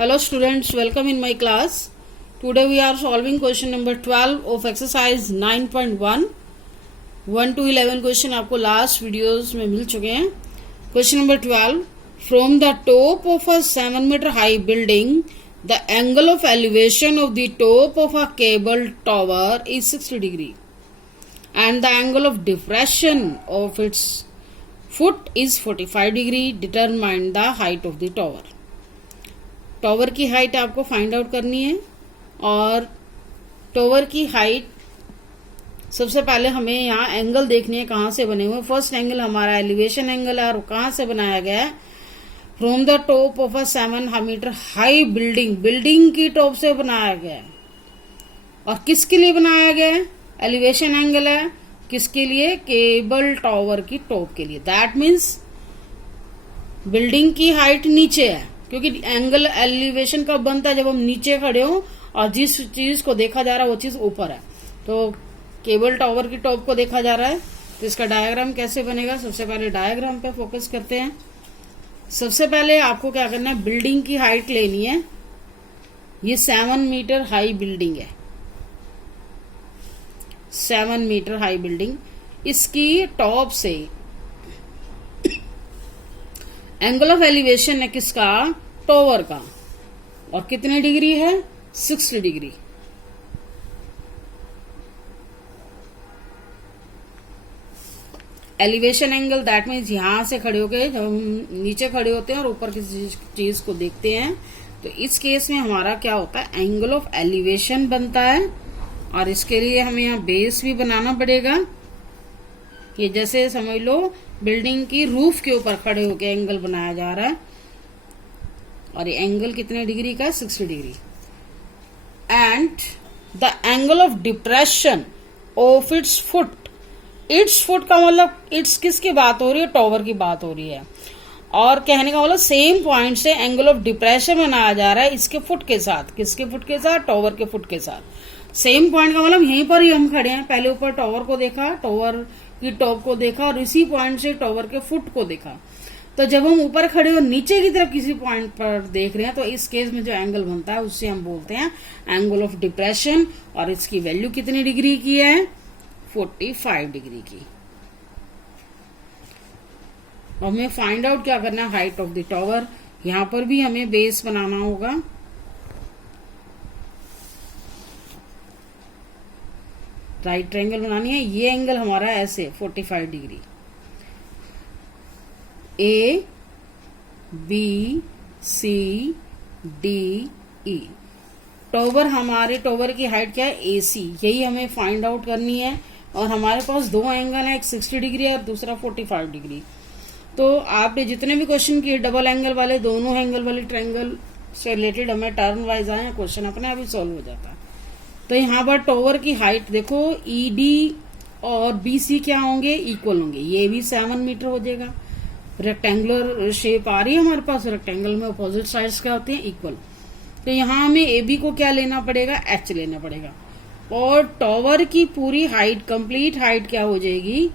Hello students, welcome in my class. Today we are solving question number 12 of exercise 9.1. 1 to 11 question आपको last videos में मिल चुके हैं. Question number 12. From the top of a 7 meter high building, the angle of elevation of the top of a cable tower is 60 degree and the angle of depression of its foot is 45 degree. Determine the height of the tower. Tower की height आपको find out करनी है और tower की height सबसे पहले हमें यहाँ एंगल देखनी है कहाँ से बने हुए. फर्स्ट एंगल हमारा एलिवेशन एंगल है और कहाँ से बनाया गया है. From the top of a 7 metre high building, building की टॉप से बनाया गया है. और किसके लिए बनाया गया है? एलिवेशन एंगल है. किसके लिए? केबल टावर की टॉप के लिए. दैट मीन्स बिल्डिंग की हाइट नीचे है, क्योंकि एंगल एलिवेशन कब बनता है? जब हम नीचे खड़े हो और जिस चीज को देखा जा रहा है वो चीज ऊपर है. तो केबल टावर की टॉप को देखा जा रहा है, तो इसका डायग्राम कैसे बनेगा? सबसे पहले डायग्राम पे फोकस करते हैं. सबसे पहले आपको क्या करना है, बिल्डिंग की हाइट लेनी है. ये 7 मीटर हाई बिल्डिंग है, 7 मीटर हाई बिल्डिंग. इसकी टॉप से एंगल ऑफ एलिवेशन है किसका? टॉवर का. और कितने डिग्री है? 60 degree. Elevation angle that means यहां से खड़े होके जब हम नीचे खड़े होते हैं और ऊपर किसी चीज को देखते हैं, तो इस केस में हमारा क्या होता है? एंगल ऑफ एलिवेशन बनता है. और इसके लिए हमें यहाँ बेस भी बनाना पड़ेगा. ये जैसे समझ लो बिल्डिंग की रूफ के ऊपर खड़े होकर एंगल बनाया जा रहा है. और ये एंगल कितने डिग्री का? 60 degree. And the angle of depression of its foot. It's foot का मतलब इट्स किसकी बात हो रही है? टॉवर की बात हो रही है. और कहने का मतलब सेम पॉइंट से एंगल ऑफ डिप्रेशन बनाया जा रहा है इसके फुट के साथ. किसके फुट के साथ? टॉवर के फुट के साथ. सेम पॉइंट का मतलब यहीं पर ही हम खड़े हैं. पहले ऊपर टॉवर को देखा, टॉवर की टॉप को देखा और इसी पॉइंट से टॉवर के फुट को देखा. तो जब हम ऊपर खड़े हो नीचे की तरफ किसी पॉइंट पर देख रहे हैं, तो इस केस में जो एंगल बनता है उससे हम बोलते हैं एंगल ऑफ डिप्रेशन. और इसकी वैल्यू कितनी डिग्री की है? 45 डिग्री की. हमें फाइंड आउट क्या करना है? Height of the tower. यहां पर भी हमें बेस बनाना होगा. राइट ट्रायंगल बनानी है. ये एंगल हमारा ऐसे 45 degree. A B C D E. Tower, हमारे टॉवर की हाइट क्या है? AC. यही हमें फाइंड आउट करनी है. और हमारे पास दो एंगल है, एक 60 डिग्री है और दूसरा 45 डिग्री. तो आपने जितने भी क्वेश्चन किए डबल एंगल वाले, दोनों एंगल वाले ट्रायंगल से रिलेटेड हमें टर्म वाइज आए, क्वेश्चन अपने आप ही सॉल्व हो जाता है. तो यहाँ पर टॉवर की हाइट देखो, ED और BC क्या होंगे? इक्वल होंगे. ये भी 7 मीटर हो जाएगा. रेक्टेंगुलर शेप आ रही है हमारे पास. रेक्टेंगल में अपोजिट साइड्स क्या होते हैं? इक्वल. तो यहाँ हमें AB को क्या लेना पड़ेगा? H लेना पड़ेगा. और टॉवर की पूरी हाइट, कंप्लीट हाइट क्या हो जाएगी?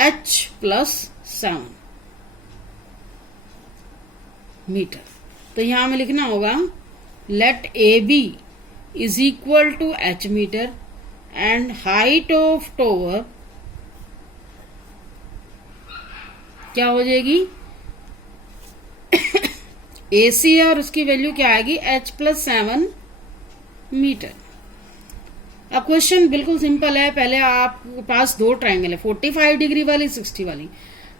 H + 7 metre. तो यहाँ हमें लिखना होगा let AB is equal to H meter and height of tower क्या हो जाएगी? AC है और उसकी वैल्यू क्या आएगी? H + 7 metre. अब क्वेश्चन बिल्कुल सिंपल है. पहले आपके पास दो ट्रायंगल है, 45 डिग्री वाली, 60 वाली.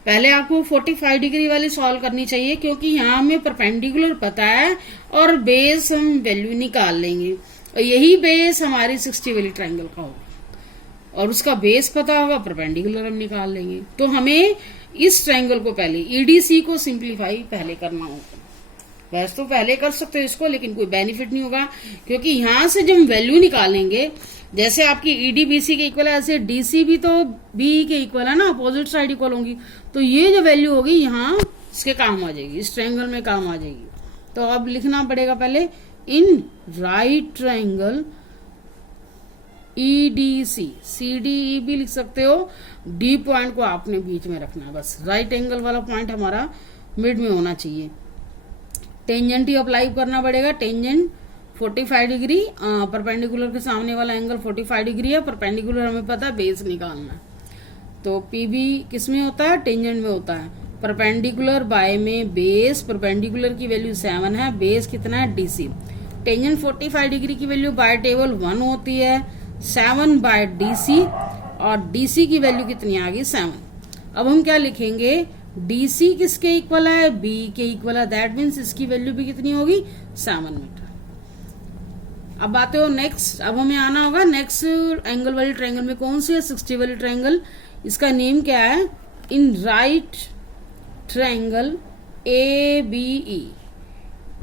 पहले आपको 45 डिग्री वाली सॉल्व करनी चाहिए, क्योंकि यहाँ हमें परपेंडिकुलर पता है और बेस हम वैल्यू निकाल लेंगे. और यही बेस हमारी 60 वाली ट्रायंगल का होगा और उसका बेस पता होगा, परपेंडिकुलर हम निकाल लेंगे. तो हमें इस ट्रायंगल को पहले EDC को सिंप्लीफाई पहले करना होगा. वैसे तो पहले कर सकते हो इसको, लेकिन कोई बेनिफिट नहीं होगा, क्योंकि यहां से जब हम वैल्यू निकालेंगे, जैसे आपकी ED BC के इक्वल है, ऐसे DC भी तो BE के इक्वल है ना, अपोजिट साइड इक्वल होंगी. तो ये जो वैल्यू होगी यहाँ इसके काम आ जाएगी, इस ट्रायंगल में काम आ जाएगी. तो अब लिखना पड़ेगा पहले इन राइट ट्रायंगल EDC, CDE भी लिख सकते हो. D पॉइंट को आपने बीच में रखना है, बस राइट एंगल वाला पॉइंट हमारा मिड में होना चाहिए. टेंजेंट ही अप्लाई करना पड़ेगा। टेंजेंट 45 डिग्री, परपेंडिकुलर के सामने वाला एंगल 45 डिग्री है, परपेंडिकुलर हमें पता है बेस निकालना है। तो पीबी किस में होता है? टेंजेंट में होता है। परपेंडिकुलर बाय में बेस, परपेंडिकुलर की वैल्यू 7 है, बेस कितना है? डीसी। टेंजेंट 45 डिग्री की वैल्यू बाय टेबल 1 होती है, 7 बाय डीसी, और डीसी की वैल्यू कितनी आ गई? 7। अब हम क्या लिखेंगे? डीसी किसके इक्वल है? बी के इक्वल है। दैट मीन्स इसकी वैल्यू भी कितनी होगी? 7 मीटर। अब आते हो नेक्स्ट। अब हमें आना होगा नेक्स्ट एंगल वाली ट्रायंगल में। कौन सी है? 60 वाली ट्रायंगल। इसका नेम क्या है? In right triangle A B E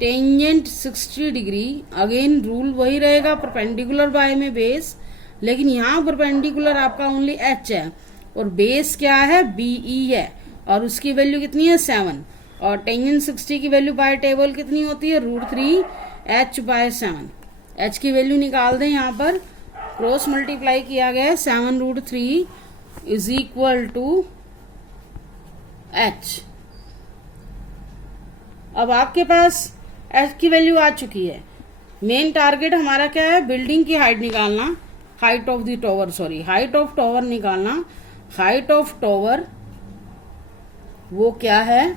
tangent 60 degree. Again rule वही रहेगा, परपेंडिकुलर बाय में बेस, लेकिन यहाँ परपेंडिकुलर आपका ओनली एच है और बेस क्या है? बीई है, और उसकी वैल्यू कितनी है? 7। और टेंजेंट 60 की वैल्यू बाय टेबल कितनी होती है? √3 h बाय 7। h की वैल्यू निकाल दें, यहाँ पर क्रॉस मल्टीप्लाई किया गया है। 7√3 इज इक्वल टू h। अब आपके पास h की वैल्यू आ चुकी है। मेन टारगेट हमारा क्या है? बिल्डिंग की हाइट निकालना, height of the tower, sorry height of tower निकालना। हाइट ऑफ टॉवर वो क्या है?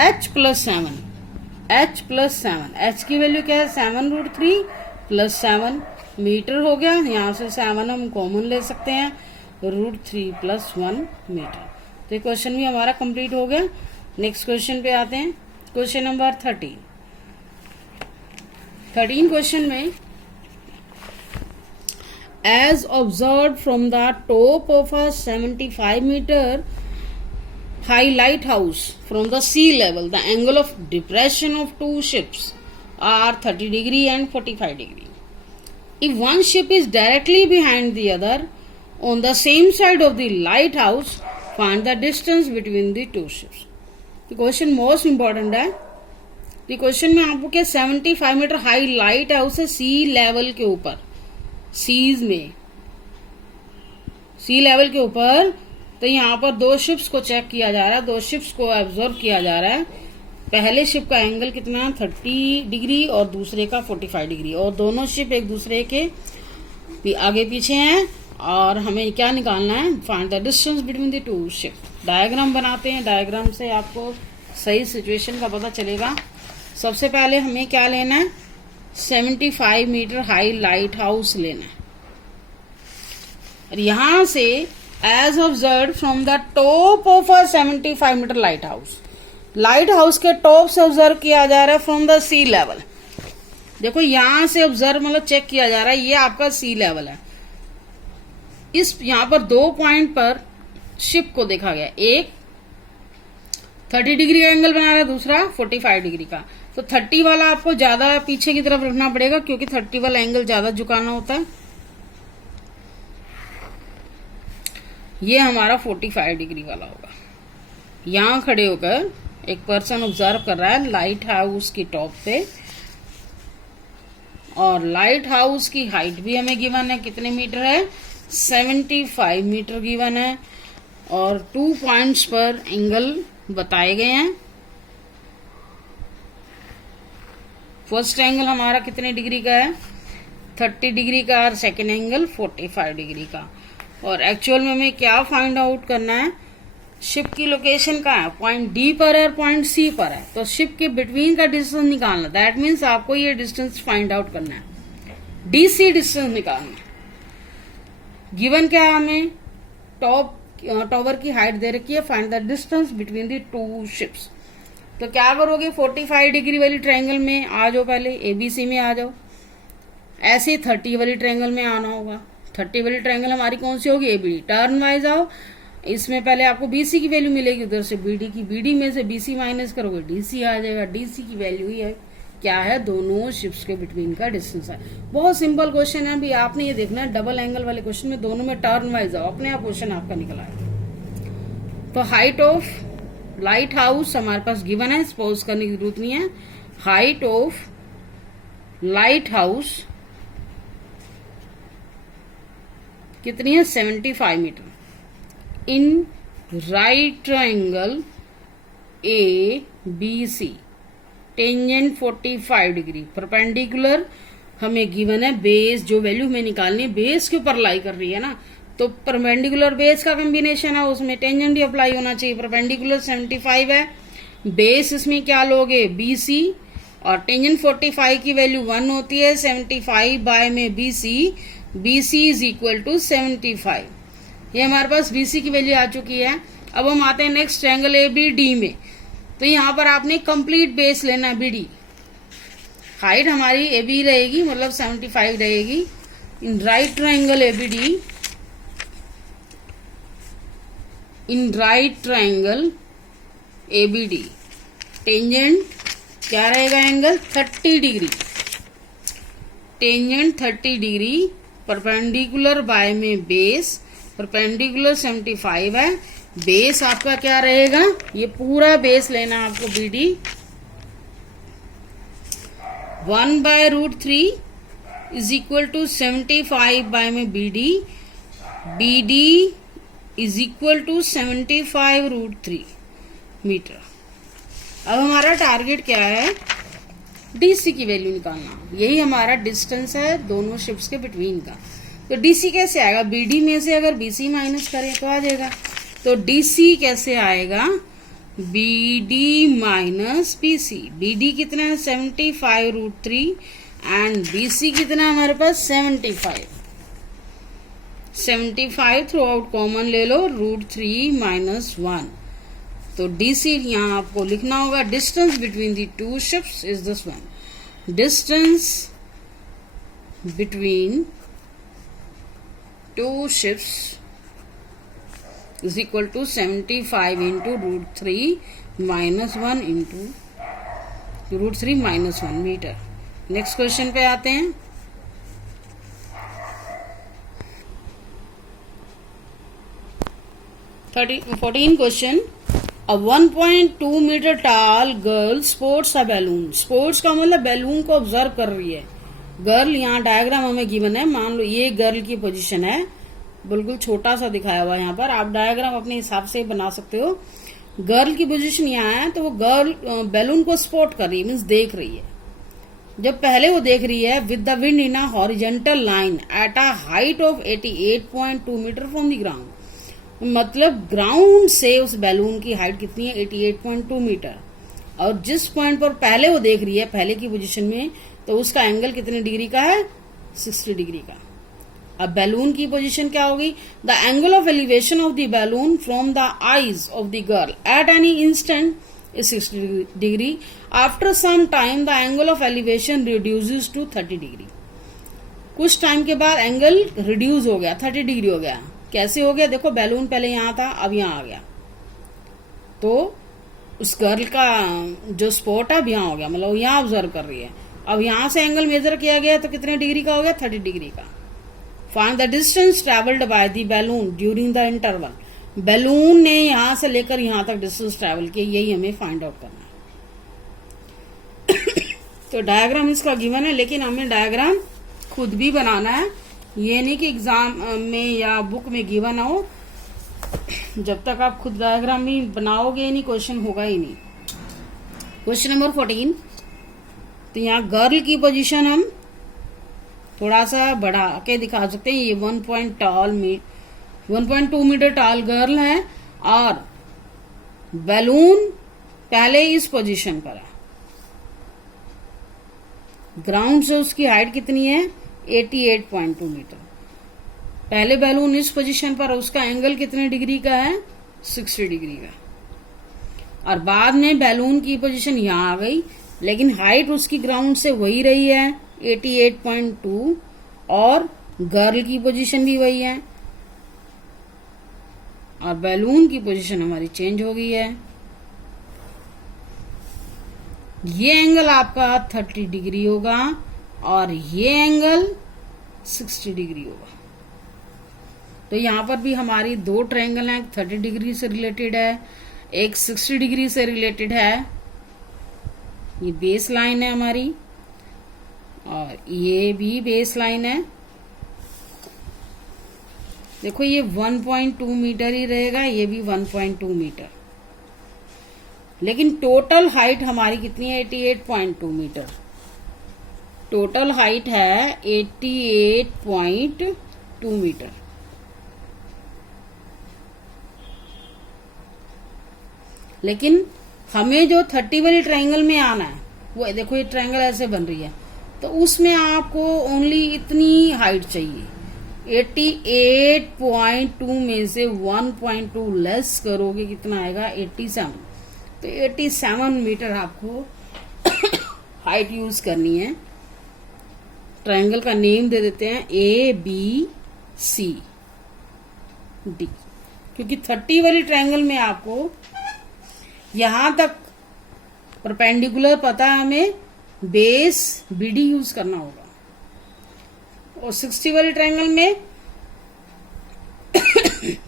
h plus 7। h plus 7, h की वैल्यू क्या है? 7√3 प्लस 7 मीटर हो गया। यहाँ से 7 हम कॉमन ले सकते हैं, √3 प्लस 1 मीटर। तो ये क्वेश्चन भी हमारा कंप्लीट हो गया। नेक्स्ट क्वेश्चन पे आते हैं। क्वेश्चन नंबर 13 क्वेश्चन में, as observed from the top of a 75 meter high lighthouse from the sea level, the angle of depression of two ships are 30 degree and 45 degree. If one ship is directly behind the other on the same side of the lighthouse, find the distance between the two ships. The question most important है। the question में आपको क्या 75 metre high light house है सी level के ऊपर, seize में, सी level के ऊपर। तो यहाँ पर दो शिप्स को चेक किया जा रहा है, दो शिप्स को ऑब्जर्व किया जा रहा है। पहले शिप का एंगल कितना है? 30 डिग्री और दूसरे का 45 डिग्री, और दोनों शिप एक दूसरे के आगे पीछे हैं। और हमें क्या निकालना है? Find the distance between the two ship. Diagram बनाते हैं, डायग्राम से आपको सही सिचुएशन का पता चलेगा। सबसे पहले हमें क्या लेना है? 75 मीटर हाई लाइट हाउस लेना है। और यहां से as observe from the top of a 75 metre lighthouse, lighthouse के टॉप से ऑब्जर्व किया जा रहा है फ्रॉम द सी लेवल। देखो यहां से ऑब्जर्व मतलब चेक किया जा रहा है, ये आपका सी लेवल है। इस यहां पर 2 पॉइंट पर शिप को देखा गया, एक 30 डिग्री का एंगल बना रहा है, दूसरा 45 डिग्री का। तो 30 वाला आपको ज्यादा पीछे की तरफ रखना पड़ेगा, क्योंकि 30 वाला एंगल ज्यादा झुकाना होता है। ये हमारा 45 डिग्री वाला होगा। यहां खड़े होकर एक पर्सन ऑब्जर्व कर रहा है लाइट हाउस की टॉप पे, और लाइट हाउस की हाइट भी हमें गिवन है, कितने मीटर है? 75 मीटर गिवन है, और 2 पॉइंट्स पर एंगल बताए गए हैं। फर्स्ट एंगल हमारा कितने डिग्री का है? 30 डिग्री का, और सेकेंड एंगल 45 डिग्री का। और एक्चुअल में हमें क्या फाइंड आउट करना है? शिप की लोकेशन कहाँ है? पॉइंट डी पर है और पॉइंट सी पर है, तो शिप के बिटवीन का डिस्टेंस निकालना। दैट मीन्स आपको ये डिस्टेंस फाइंड आउट करना है, डीसी डिस्टेंस निकालना। गिवन क्या है हमें? टॉवर की हाइट दे रखी है, find the distance between the two ships. तो क्या करोगे? 45 डिग्री वाली ट्रायंगल में आ जाओ, पहले एबीसी में आ जाओ। ऐसे 30 वाली ट्रायंगल में आना होगा। 30 वाली ट्रायंगल हमारी कौन सी होगी? एबीडी। टर्न वाइज आओ, इसमें पहले आपको बीसी की वैल्यू मिलेगी, उधर से बीडी की, बीडी में से बीसी माइनस करोगे, डीसी आ जाएगा। डीसी की वैल्यू ही है क्या है? दोनों शिप्स के बिटवीन का डिस्टेंस है। बहुत सिंपल क्वेश्चन है। अभी आपने ये देखना है, डबल एंगल वाले क्वेश्चन में दोनों में टर्न वाइज आओ, अपने आप क्वेश्चन आपका निकल आएगा। तो हाइट ऑफ लाइट हाउस हमारे पास गिवन है, सपोज करने की जरूरत नहीं है। हाइट ऑफ लाइट हाउस कितनी है? 75 metre in right triangle A B C. Tangent 45 degree, perpendicular हमें गिवन है, बेस जो वैल्यू हमें निकालनी है बेस के ऊपर लाई कर रही है ना, तो परपेंडिकुलर बेस का कॉम्बिनेशन है, उसमें टेंजेंट ही अप्लाई होना चाहिए। परपेंडिकुलर 75 है, बेस इसमें क्या लोगे BC, और टेंजेंट 45 की वैल्यू 1 होती है, 75 बाय में BC इज इक्वल टू 75। ये हमारे पास BC की वैल्यू आ चुकी है। अब हम आते हैं नेक्स्ट ट्रायंगल ABD में। तो यहाँ पर आपने कंप्लीट बेस लेना है BD, हाइट हमारी AB रहेगी, मतलब 75 रहेगी। इन राइट ट्रायंगल ABD, इन राइट ट्रायंगल ABD टेंजेंट क्या रहेगा, angle 30 degree, tangent 30 degree, perpendicular by में बेस, परपेंडिकुलर 75 है, बेस आपका क्या रहेगा, ये पूरा बेस लेना है आपको BD, 1/√3 is equal to 75 by में BD is equal to 75√3 metre. अब हमारा टारगेट क्या है, DC की वैल्यू निकालना, यही हमारा डिस्टेंस है दोनों शिप्स के बिटवीन का। तो DC कैसे आएगा, BD में से अगर BC माइनस करें तो आ जाएगा। तो DC कैसे आएगा, BD माइनस BC, BD कितना है 75√3 एंड BC कितना है हमारे पास 75 थ्रू आउट कॉमन ले लो, √3 - 1। तो DC यहाँ आपको लिखना होगा, distance between the two ships is this one, distance between two ships is equal to 75 into √3 - 1 into √3 - 1 metre. Next question पे आते हैं। Fourteen question, A 1.2 metre tall girl sports a balloon. Sports का मतलब balloon को observe कर रही है girl. यहाँ डायग्राम हमें गिवन है, मान लो ये गर्ल की पोजीशन है, बिल्कुल छोटा सा दिखाया हुआ है यहाँ पर, आप डायग्राम अपने हिसाब से बना सकते हो। गर्ल की पोजीशन यहाँ है, तो वो गर्ल बैलून को स्पोर्ट कर रही है, मीन्स देख रही है। जब पहले वो देख रही है with the wind in a horizontal line at a height of 88.2 metre from the ground, मतलब ग्राउंड से उस बैलून की हाइट कितनी है 88.2 मीटर, और जिस पॉइंट पर पहले वो देख रही है पहले की पोजीशन में, तो उसका एंगल कितने डिग्री का है 60 डिग्री का। अब बैलून की पोजीशन क्या होगी, the angle of elevation of the balloon from the eyes of the girl at any instant is 60 degree. After some time the angle of elevation reduces to 30 degree. कुछ time के बाद angle reduce हो गया, 30 degree हो गया। कैसे हो गया, देखो बैलून पहले यहाँ था, अब यहाँ आ गया, तो उस गर्ल का जो स्पॉट है अब यहाँ हो गया, मतलब यहाँ ऑब्जर्व कर रही है। अब यहाँ से एंगल मेजर किया गया तो कितने डिग्री का हो गया 30 डिग्री का। Find the distance travelled bye the balloon during the interval. Balloon ने यहां से लेकर यहां तक डिस्टेंस ट्रैवल किया, यही हमें फाइंड आउट करना है। तो डायग्राम इसका गिवन है, लेकिन हमें डायग्राम खुद भी बनाना है, ये नहीं कि एग्जाम में या बुक में गिवन हो, जब तक आप खुद डायग्राम भी बनाओगे नहीं क्वेश्चन होगा ही नहीं। क्वेश्चन नंबर 14, तो यहाँ गर्ल की पोजीशन हम थोड़ा सा बढ़ा के दिखा सकते हैं। ये 1.2 मीटर टाल गर्ल है और बैलून पहले इस पोजीशन पर है, ग्राउंड से उसकी हाइट कितनी है 88.2 मीटर। पहले बैलून इस पोजीशन पर, उसका एंगल कितने डिग्री का है 60 डिग्री का, और बाद में बैलून की पोजीशन यहां आ गई, लेकिन हाइट उसकी ग्राउंड से वही रही है 88.2, और गर्ल की पोजीशन भी वही है, और बैलून की पोजीशन हमारी चेंज हो गई है। ये एंगल आपका 30 डिग्री होगा और ये एंगल 60 डिग्री होगा। तो यहां पर भी हमारी दो ट्रायंगल हैं, 30 डिग्री से रिलेटेड है, एक 60 डिग्री से रिलेटेड है। ये बेस लाइन है हमारी, और ये भी बेस लाइन है। देखो ये 1.2 मीटर ही रहेगा, ये भी 1.2 मीटर। लेकिन टोटल हाइट हमारी कितनी है 88.2 मीटर। टोटल हाइट है 88.2 मीटर। लेकिन हमें जो 30 वाली ट्रायंगल में आना है, वो देखो ये ट्रायंगल ऐसे बन रही है, तो उसमें आपको ओनली इतनी हाइट चाहिए। 88.2 में से 1.2 लेस करोगे कितना आएगा 87। तो 87 मीटर आपको हाइट यूज करनी है। ट्रायंगल का नेम दे देते हैं ABCD, क्योंकि 30 वाली ट्रायंगल में आपको यहां तक परपेंडिकुलर पता है हमें, बेस BD यूज करना होगा। और 60 वाली ट्रायंगल में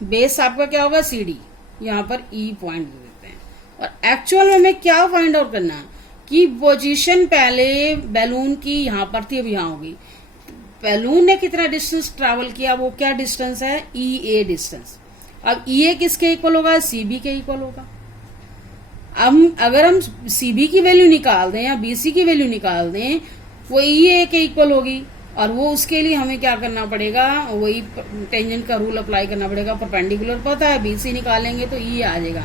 बेस आपका क्या होगा CD, यहां पर E पॉइंट दे देते हैं। और एक्चुअल में हमें क्या फाइंड आउट करना है कि पोजीशन पहले बैलून की यहां पर थी, अब यहां होगी। बैलून ने कितना डिस्टेंस ट्रैवल किया, वो क्या डिस्टेंस है EA डिस्टेंस। अब EA किसके इक्वल होगा, CB के इक्वल होगा। अब अगर हम CB की वैल्यू निकाल दें या BC की वैल्यू निकाल दें, वो EA के इक्वल होगी। और वो उसके लिए हमें क्या करना पड़ेगा, वही टेंजेंट का रूल अप्लाई करना पड़ेगा। परपेंडिकुलर पता है, BC निकालेंगे तो E आ जाएगा,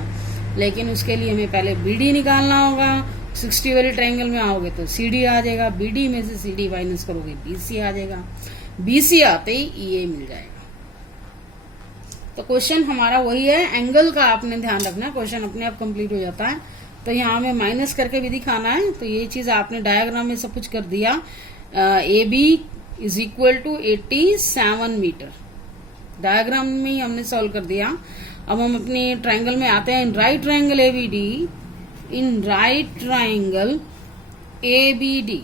लेकिन उसके लिए हमें पहले BD निकालना होगा। 60 वाली ट्रायंगल में आओगे तो CD आ जाएगा, BD में से CD माइनस करोगे BC आ जाएगा, BC आते ही EA मिल जाएगा। तो क्वेश्चन हमारा वही है, एंगल का आपने ध्यान रखना, क्वेश्चन अपने आप कंप्लीट हो जाता है। तो यहाँ हमें माइनस करके भी दिखाना है, तो ये चीज आपने डायग्राम में सब कुछ कर दिया। AB is equal to 87 metre, diagram में ही हमने सॉल्व कर दिया। अब हम अपने ट्रायंगल में आते हैं। इन right triangle ABD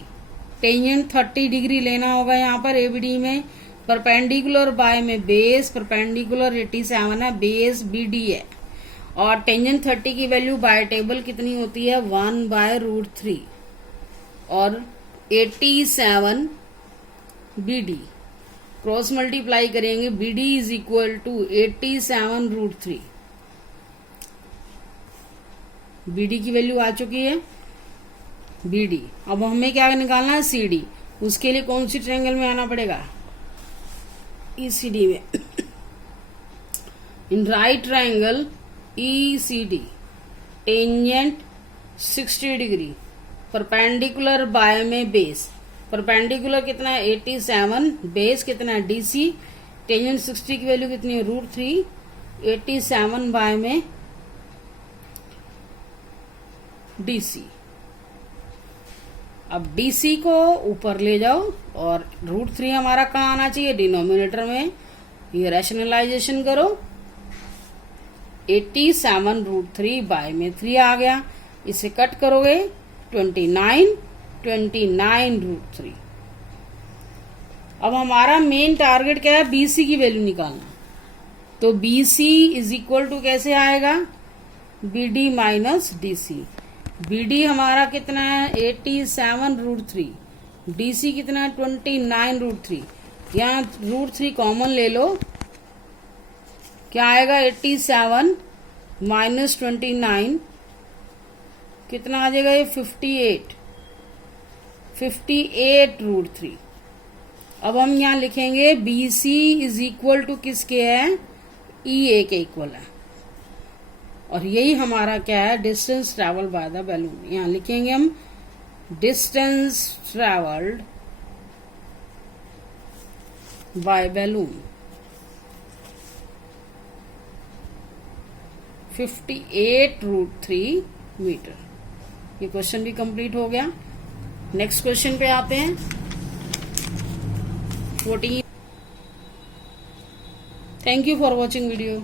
tangent 30 degree लेना होगा यहाँ पर ABD में। परपेंडिकुलर बाय में बेस, परपेंडिकुलर 87 है, बेस BD है। और टेंजेंट 30 की वैल्यू बाय टेबल कितनी होती है 1/√3 और 87 BD क्रॉस मल्टीप्लाई करेंगे, BD is equal to 87√3। BD की वैल्यू आ चुकी है BD। अब हमें क्या निकालना है CD। उसके लिए कौन सी ट्रायंगल में आना पड़ेगा, ECD में। इन right triangle ECD tangent 60 degree, perpendicular by में बेस। परपेंडिकुलर कितना है 87, बेस कितना है DC। टेंजेंट 60 की वैल्यू कितनी है √3, 87 बाय में DC। अब DC को ऊपर ले जाओ और √3 हमारा कहाँ आना चाहिए, डिनोमिनेटर में। ये रैशनलाइजेशन करो, 87√3 बाय में 3 आ गया। इसे कट करोगे 29√3। अब हमारा मेन टारगेट क्या है, BC की वैल्यू निकालना। तो BC इज इक्वल टू कैसे आएगा, BD माइनस DC। BD हमारा कितना है 87√3, DC कितना है 29√3। यहाँ √3 कॉमन ले लो, क्या आएगा 87 माइनस 29 कितना आ जाएगा, ये 58√3। अब हम यहाँ लिखेंगे BC इज इक्वल टू किसके है, EA के इक्वल है। और यही हमारा क्या है, distance travel by the balloon. यहाँ लिखेंगे हम distance travelled by balloon 58√3 metre. ये क्वेश्चन भी कंप्लीट हो गया। नेक्स्ट क्वेश्चन पे आते हैं 14। Thank you for watching video.